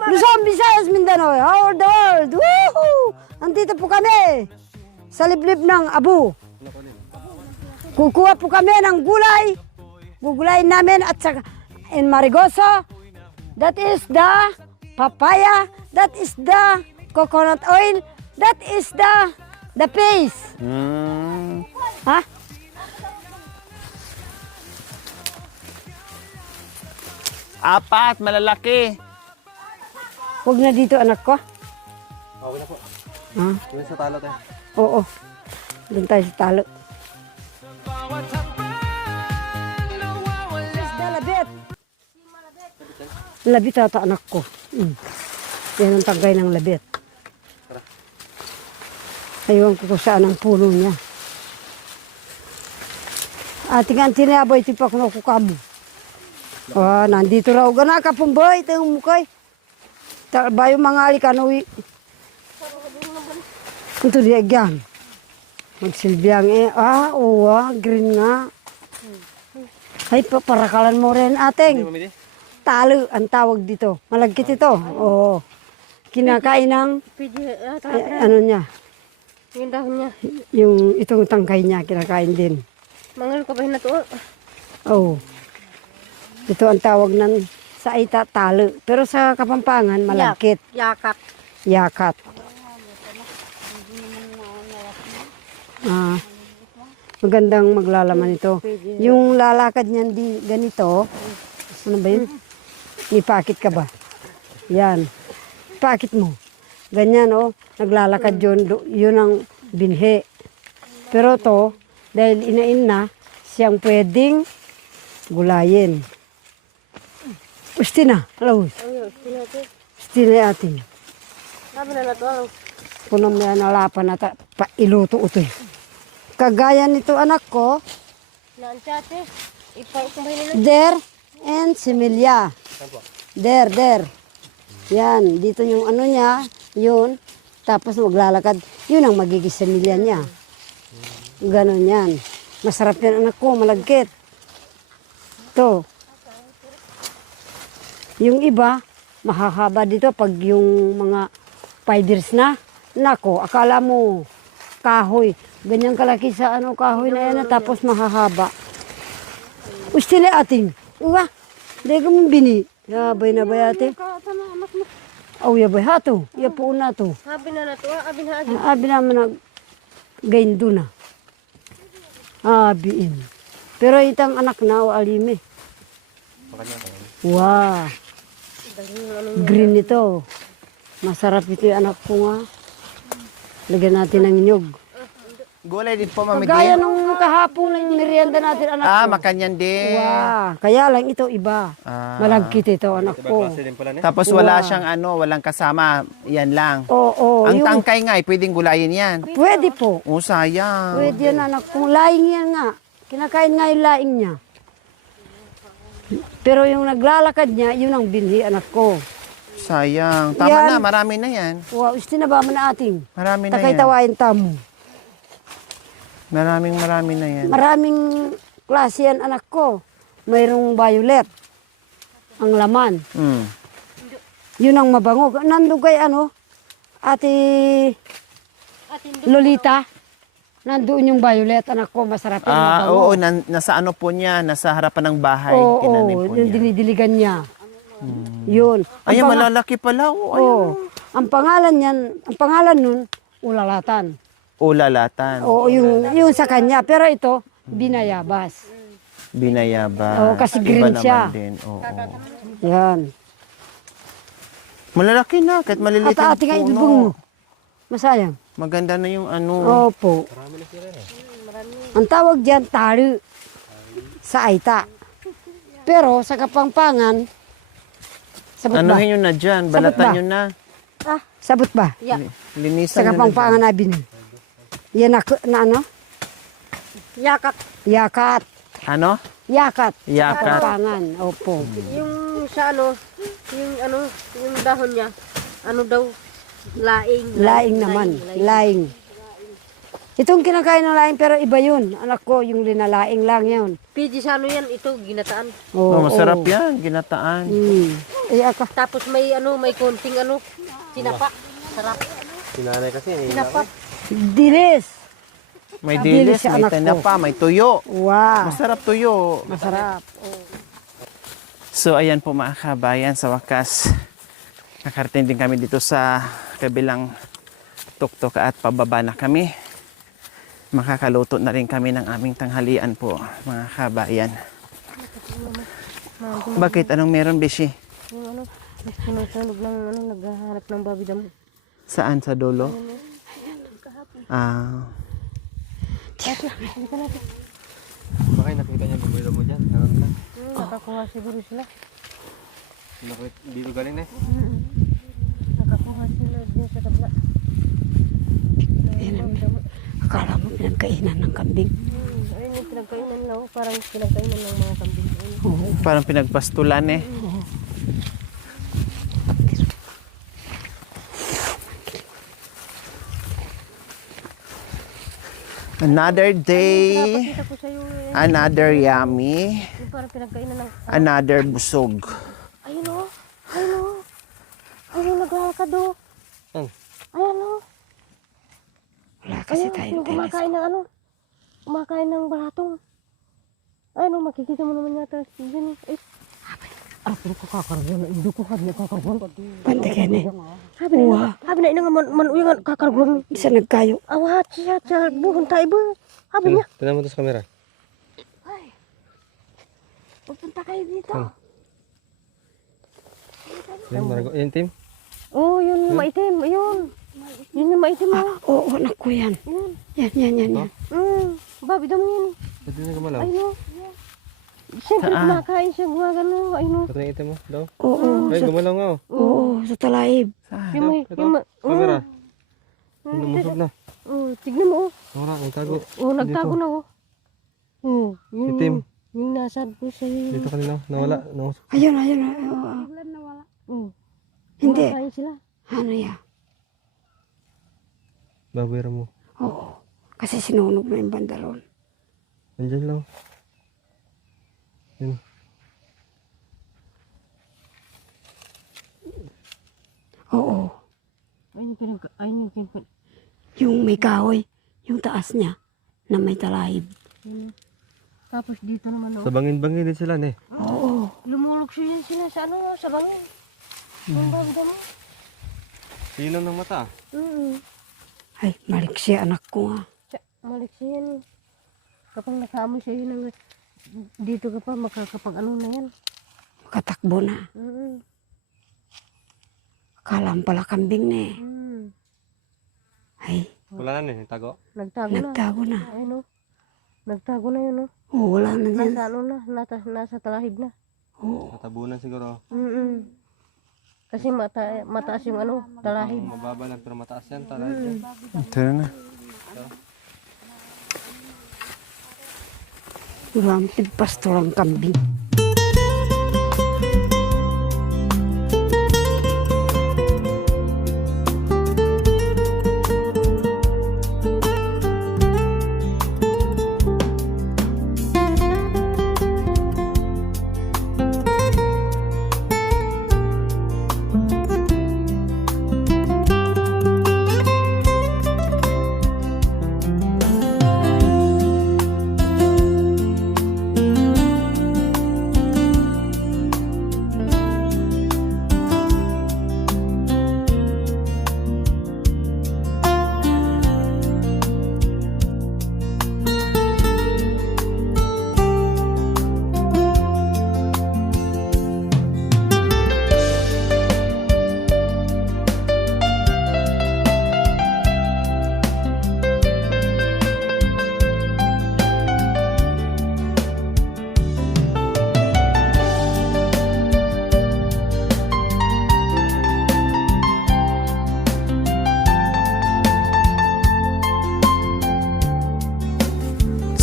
Luzon, Visayas, Mindanao, how the world. Woohoo! Andito po kami sa liblib ng Abu. Kukuha po kami ng gulay. Gugulayin namin at saka in Marigoso. That is the papaya. That is the coconut oil. That is the paste. Ha? Apat, malalaki. Huwag na dito anak ko. Okay na po. Ha? Doon sa talo tayo. Oo. Doon tayo sa talo. Isda labit. Labit ata anak ko. Yan ang tagay ng labit. Aywan ko kung saan ang puno niya. Ating antinaboy tipa ko na kukamo. Nandito raw. Gana ka pumboy. Ito yung mukay. Bayo mga alikanoy. Ito diya gyan. Magsilbiyang green nga. Ay, parakalan mo rin ating. Talo ang tawag dito. Malagkit ito. Oo. Kinakain ng, ano niya. Yung dahon niya. Yung itong tangkay niya, kinakain din. Mangal ko ba na to? Oo. Ito ang tawag ng sa ita, talo. Pero sa Kapampangan, malagkit. Yakat. Yakat. Magandang maglalaman ito. Yung lalakad niyan di ganito, ano ba yun? Ipakit ka ba? Yan. Pakit mo. Ganyan naglalakad yun. Yun ang binhi. Pero to, dahil inain na, siyang pwedeng gulayin. Usti na. Hello. Usti na ating. Sabi na to. Punong may nalapan na iluto ito. Kagaya nito anak ko, Naansyate. Ipaukumbay nila. der and similya. Der. Yan, dito yung ano niya, yun. Tapos maglalakad, yun ang magiging similya niya. Ganon yan. Masarap yan anak ko, malagkit. Ito. Yung iba, mahahaba dito pag yung mga 5 years na. Nako, akala mo kahoy. Ganyan kalaki sa kahoy na yan, tapos mahahaba. Usti na ating. Uwa, hindi ka mong bini. Yabay na ba ating? Yabay hato. Yapo na to. Sabi na to. Abi na agi. Abi naman na gain doon na. Abiin. Pero itang anak na o alime. Wow. Green ito. Masarap ito yung anak ko nga. Lagyan natin ng nyug. Gulay din po, Mami Kagaya Din. nung kahapon na yung merienda natin anak ko. Makanyan din. Wow. Kaya lang ito iba. Malagkit ito anak ko. Tapos wala siyang walang kasama. Yan lang. Oo. Ang yung- tangkay nga, pwedeng gulayin yan. Pwede po. Sayang. Pwede yan anak kong laing yan nga. Kinakain nga yung laing niya. Pero yung naglalakad niya, yun ang binhi anak ko. Sayang. Tama Yan. na, marami na yan. Wow, gusto na ba man ating? Marami na Takay yan. tawain tamo. Marami na yan. Maraming klase yan anak ko. Mayroong violet. Ang laman. Yun ang mabango. Nandun kay Ate Lolita. Nandun yung violet anak ko. Masarap yung mabango. Oo, nasa ano po niya, nasa harapan ng bahay. Oo, Tinanim po yung niya. dinidiligan niya. Yun. Ay, malalaki pala. Oo. Ang pangalan nun, ulalatan. Ulalatan. Oo, yung sa kanya. Pero ito, binayabas. Binayaba. Oo, kasi green Iba siya. naman din. Oo. Yan. Malalaki na, kahit maliliit At yung ating ay puno. ibong mo. Masayang. Maganda na yung Opo. Ang tawag diyan, talo. Sa aita. Pero sa Kapampangan, sabot ba? Anuhin nyo na dyan, Sabot balatan ba? nyo na. Sabot ba? Linisan Sa nyo na Kapampangan na bin. Yan na ano? Yakat. Yakat. Ano? Yakat. Yakat. Kapampangan. Opo. Yung sa yung dahon niya. Ano daw? Laing. Laing naman. Laing. Itong kinakain ng laing pero iba yun. Anak ko, yung linalaing lang yun. Pidi sa yan, ito, ginataan. Oh, masarap yan, ginataan. ako. Tapos may may konting sinapa. Sarap. Sinanay kasi. Sinapa. Dilis. May Dilis dilis, sa may anak ko. tinapa, may tuyo. Wow. Masarap tuyo. Masarap. So ayan po mga kabayan, sa wakas nakarating din kami dito sa kabilang tuktok at pababa na kami. Makakaluto na rin kami ng aming tanghalian po mga kabayan. Bakit? Anong meron, Bishi? Yung sinusunog ng naghahanap ng babi damo. Saan? Sa dulo? Ah, Baka nakita niya bumilo mo dyan. Ano na? Nakakuha siguro sila. Dito galing na eh. Nakakuha sila din sa tabla. Akala mo pinagkainan ng kambing. Ayun yung pinagkainan lang. Parang pinagkainan ng mga kambing. Ayun. parang pinagpastulan eh. Another day, Kita ko sa'yo another yummy, yung parang pinagkainan ng... another busog. Ayun o. Ayun o. Ayun naglalakad o. Saan? Ayun o. Wala kasi Ayun, tayo yung kumakain ng kumakain ng baratong. Ayun o, makikita mo naman yata. Diyan eh. Pero ko kakaragwan. Hindi ko kakaragwan. Pantagan eh. Sabi na ina nga man kakaragwan. Isa nagkayo. Awat siya sa buhon tayo ba? Sabi niya. Tignan mo to sa camera. Pupunta kayo dito. Yan, marago. Yan, team. Oh, yun maitim. Ayun. Yun yung maitim mo. Oo, anak ko yan. Yun. Yan. Babi damo yun. Pwede na gumalaw. Ayun o. Siyempre Saan? kumakain siya gumagano. Ayun o. Pati na itim mo. Daw. Oo, Ay, gumalaw nga oh. oo, sa talaib. Yung may... Ito, Yung camera. Lumusog na. Tignan mo oh. Wala, ang tago. Oh, nagtago na oh. Yun, Itim. yung nasad ko sa'yo. Dito kanina. Nawala. Namusog. Ayun. Hindi. Kumakain sila. Ano ya? Babera mo. Oo. Kasi sinunog na yung bandalon. Andyan lang. Yan. Oo. Ayun yung pinag... Yung may kahoy. Yung taas niya. Na may talaib. Tapos dito naman oh. Sa bangin-bangin din sila eh. Oo. Lumulog siya yan sila sa sa bangin. Yung bangin mo. Sino ng mata? Ay, maliksi anak ko nga. Malik siya yan eh. Kapag nakaamoy siya yun, dito ka pa makakapag na yan. Makatakbo na. Akala mo pala kambing na eh. Ay, Wala na tago. Nagtago na. nagtago na. Ayun oh. Nagtago na yun oh. Oo, wala na dyan. Nasa nasa talahib na. Oo. Natabunan siguro. Kasi mataas yung talahib. Mababa lang pero mataas yan. Talaga. Ito na. Rampid pastor ang kambing.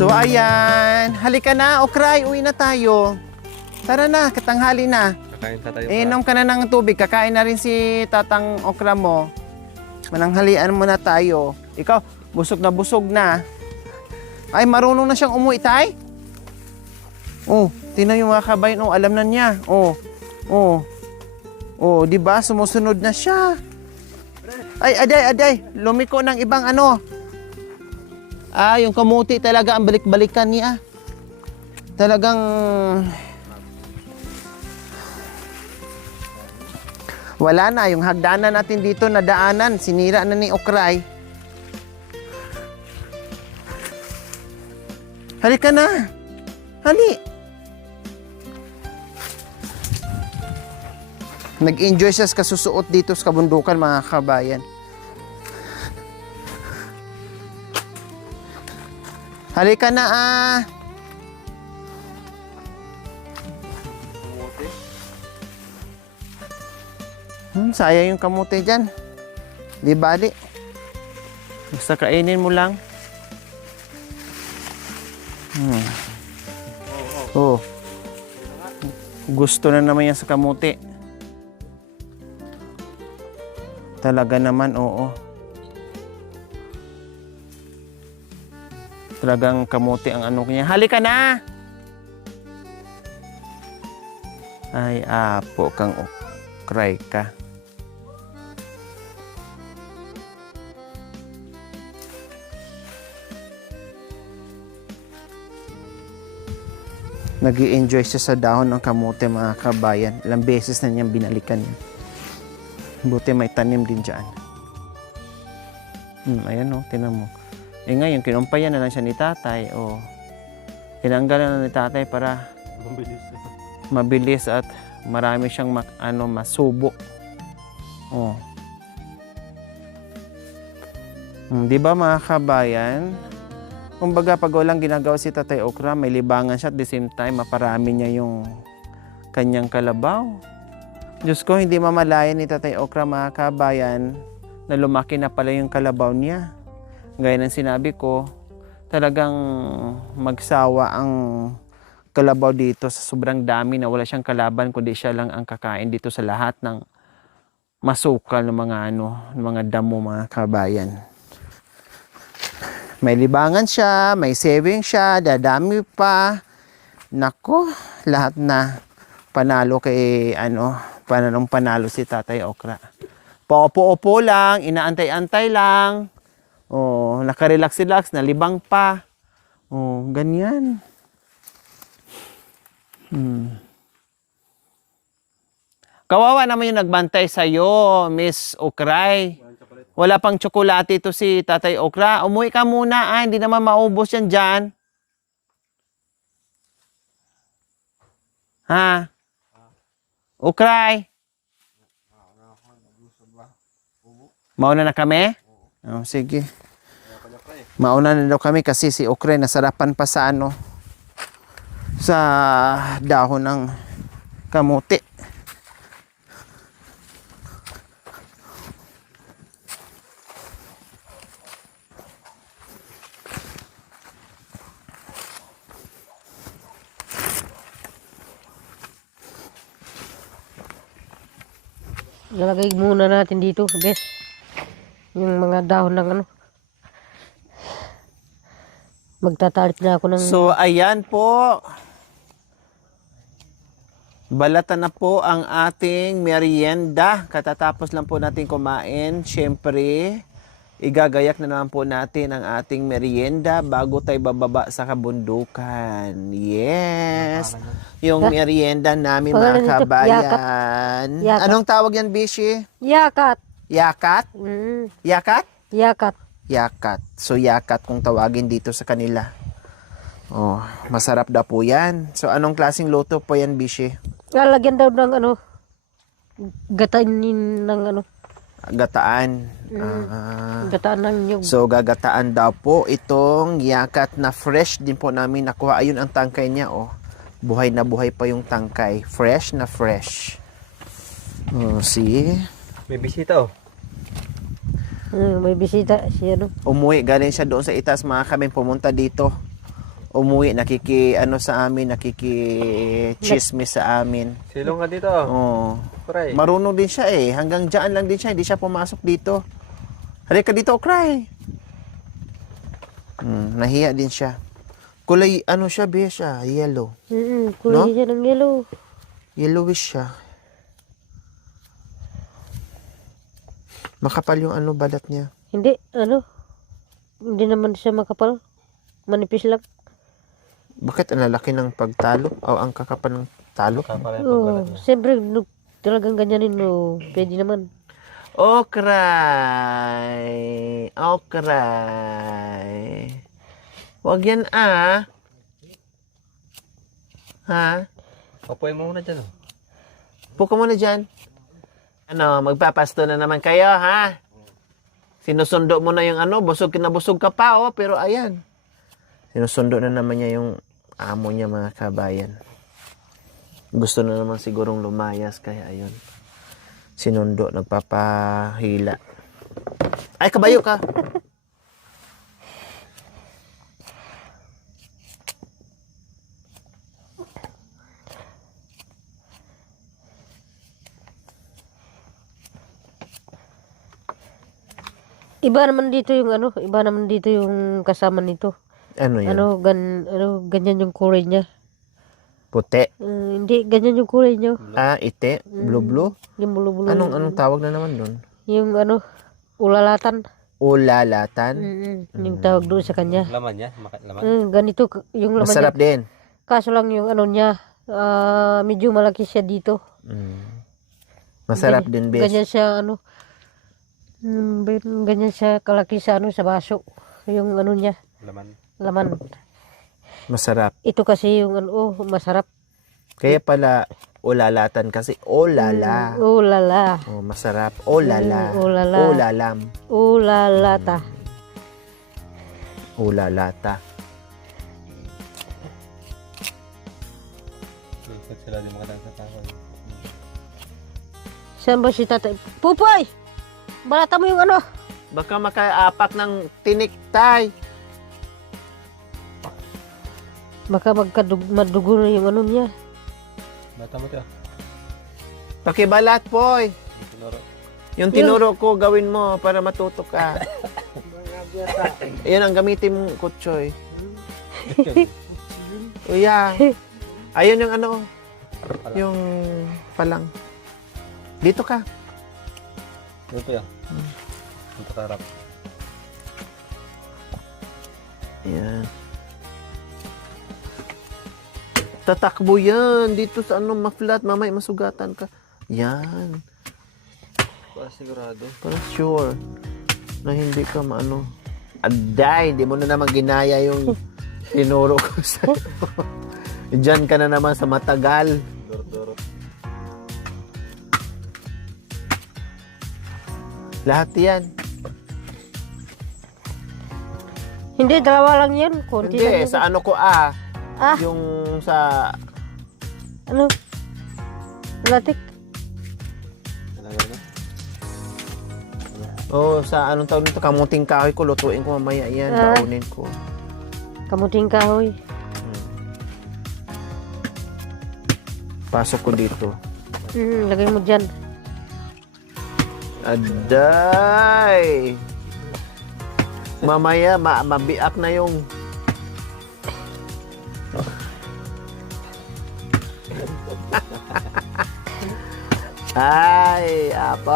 So ayan, halika na, Okray, uwi na tayo. Tara na, katanghali na. Kakain tayo pa. Inom ka na ng tubig, kakain na rin si Tatang Okra mo. Mananghalian mo na tayo. Ikaw, busog na. Ay, marunong na siyang umuwi, tay? Oh, tingnan yung mga kabayan, oh, alam na niya. Oh, Oh, di ba? Sumusunod na siya. Ay, aday. Lumiko ng ibang ano. Yung kamuti talaga ang balik-balikan niya. Talagang wala na. Yung hagdanan natin dito na daanan, sinira na ni Okray. Halika na. Hali. Nag-enjoy siya sa kasusuot dito sa kabundukan, mga kabayan. Halika na sayang yung kamote dyan. Di bali. Basta kainin mo lang. Oh. Gusto na naman yan sa kamote. Talaga naman, oo. Talagang kamote ang ano niya. Halika na! Ay, apo kang Okray ka. Nag-i-enjoy siya sa dahon ng kamote, mga kabayan. Ilang beses na niyang binalikan yan. Buti may tanim din dyan. Ayan o, tinan mo. Eh ngayon, kinumpayan na lang siya ni tatay. O, tinanggalan na ni tatay para mabilis at marami siyang masubo. O. Di ba mga kabayan? Kumbaga, pag walang ginagawa si Tatay Okra, may libangan siya at the same time, maparami niya yung kanyang kalabaw. Diyos ko, hindi mamalayan ni Tatay Okra, mga kabayan, na lumaki na pala yung kalabaw niya. Gaya ng sinabi ko, talagang magsawa ang kalabaw dito sa sobrang dami na wala siyang kalaban, kundi siya lang ang kakain dito sa lahat ng masukal ng mga damo, mga kabayan. May libangan siya, may saving siya, dadami pa. Nako, lahat na panalo kay panalo si Tatay Okra. Paupo-upo lang, inaantay-antay lang. Oh, nakarelax-relax, nalibang pa. Oh, ganyan. Kawawa naman yung nagbantay sa'yo, Miss Okray. Wala pang tsokolate ito si Tatay Okra. Umuwi ka muna, hindi naman maubos yan dyan. Ha? Okray? Mauna na kami? Oh, sige. Mauna na daw kami kasi si Okray nasarapan pa sa sa dahon ng kamote. Lalagay muna natin dito, bes. Yung mga dahon ng Magtatalit na ako ng... So, ayan po. Balatan na po ang ating merienda. Katatapos lang po natin kumain. Siyempre, igagayak na naman po natin ang ating merienda bago tayo bababa sa kabundukan. Yes! Yung merienda namin, mga kabayan. Yakat. Anong tawag yan, Bishi? Yakat. Yakat? Yakat? Yakat. Yakat. So, yakat kung tawagin dito sa kanila. Oh, masarap daw po yan. So, anong klaseng luto po yan, Bishi? Lalagyan daw ng gatain ng Gataan. gataan ng nyug. So, gagataan daw po itong yakat na fresh din po namin nakuha. Ayun ang tangkay niya, oh. Buhay na buhay pa yung tangkay. Fresh na fresh. Oh, see? May bisita, oh. May bisita siya, Umuwi, galing siya doon sa itaas, mga kami pumunta dito. Umuwi, sa amin, nakikichismis sa amin. Silong ka dito, oh. Oh. Okray. Marunong din siya eh. Hanggang dyan lang din siya. Hindi siya pumasok dito. Halika dito, Okray. Nahiya din siya. Kulay, siya, siya? Yellow. Kulay No? siya ng yellow. Yellowish siya. Makapal yung ano, balat niya. Hindi, ano? Hindi naman siya makapal. Manipis lang. Bakit ang lalaki ng pagtalo? O ang kakapal ng talo? Kapala yung Oo, pagbalat niya. siyempre, talagang ganyanin mo. Pwede naman. Okray! Okray! Huwag yan Ha? Papuin mo muna dyan, oh. Puka muna dyan. Ano, magpapasto na naman kayo, ha? Sinusundo mo na yung ano, busog ka pa, oh. Pero ayan. Sinusundo na naman niya yung amo niya, mga kabayan. Gusto na naman sigurong lumayas, kaya ayun. Sinundo, nagpapahila. Ay, kabayo ka! Iba naman dito yung ano, iba naman dito yung kasama nito. Ano yun? Ganyan yung kulay niya. Puti. Hindi, ganyan yung kulay niya. Ite. Blue-blue. Yung bulo-bulo. Anong tawag na naman doon? Yung ano, ulalatan. Ulalatan. Yung tawag doon sa kanya. Laman niya, laman. Ganito yung laman Masarap niya. din. Kaso lang yung ano niya, medyo malaki siya dito. Masarap din, bes. Ganyan siya ano, ganyan siya kalaki sa ano, sa baso. Yung ano niya, laman. Masarap. Ito kasi yung ano, masarap. Kaya pala, ulalatan kasi olala. Ulala. Oh, masarap. Olala. Ulala. Ulalam. Ulalata. Ulalata. Ikot sila di makatang sa tao. Saan ba si tatay? Pupoy! Balata mo yung ano. Baka makaapak ng tiniktay. Baka madugo na yung ano niya. Bata mo tiyo. Pakibalat, boy. Tinuro. Yung tinuro ko, gawin mo para matuto ka. Ayan ang gamitin mong kutsoy. Uya. Ayun yung ano. Yung palang. Dito ka. Dito yan. Dito karap. Ayan. Tatakbo yan. Dito sa ano, ma-flat. Mamay, masugatan ka. Yan. Para sigurado. Para sure. Na hindi ka maano. Aday, di mo na naman ginaya yung tinuro ko sa'yo. Diyan ka na naman sa matagal. Doro-doro. Lahat yan. Hindi, dalawa lang yan. Konti lang Hindi, yan. sa ano ko yung sa Ano? Latik. Talaga na. sa anong tawag nito, kamuting kahoy ko, lutuin ko mamaya yan, baunin ko. Kamuting kahoy. Pasok ko dito. Lagay mo dyan. Aday! Mamaya, mabiak na yung ay, apo.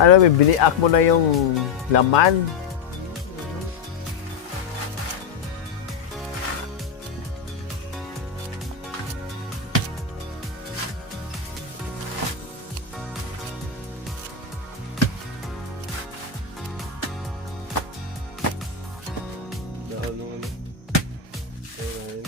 Ano, biniak mo na yung laman. Dahil nung ano. Ayun.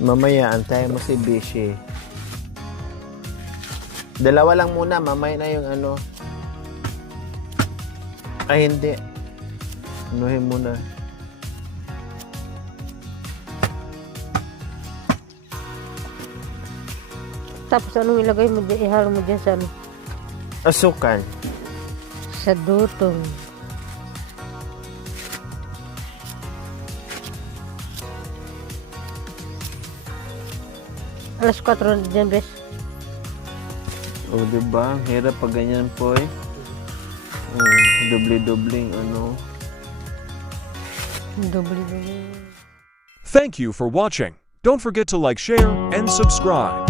Mamaya, antayin mo si Bishi. Dalawa lang muna, mamaya na yung ano. Ay, hindi. Anuhin muna. Tapos anong ilagay mo dyan? Ihalo mo dyan sa ano? Asukal. Sa dutong. Alas 4 na dyan, bes. O, diba? Ang hirap pag ganyan po eh. Doble-dobling ano. Doble-doble. Thank you for watching. Don't forget to like, share, and subscribe.